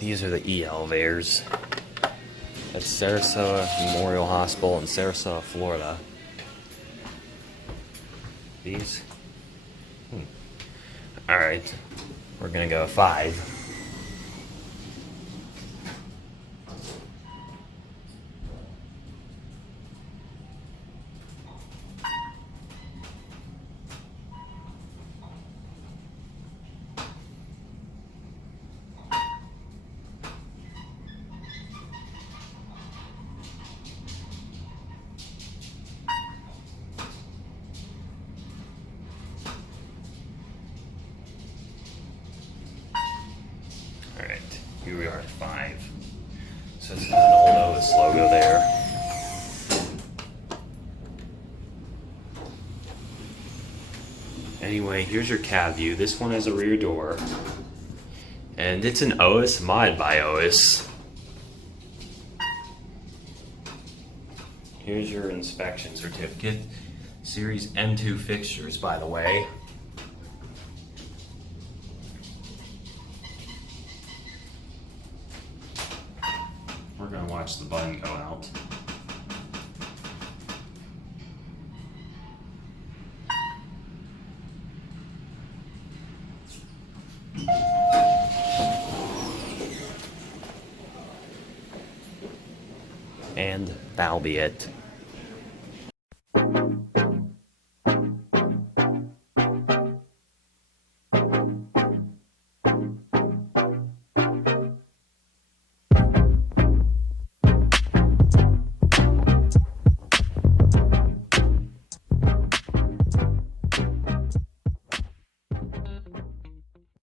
These are the elevators at Sarasota Memorial Hospital in Sarasota, Florida. These? Alright, we're gonna go 5. Alright, here we are at 5. So it's an old Otis logo there. Anyway, here's your cab view. This one has a rear door. And it's an Otis, mod by Otis. Here's your inspection certificate. Series M2 fixtures, by the way. We're gonna watch the button go out. And that'll be it.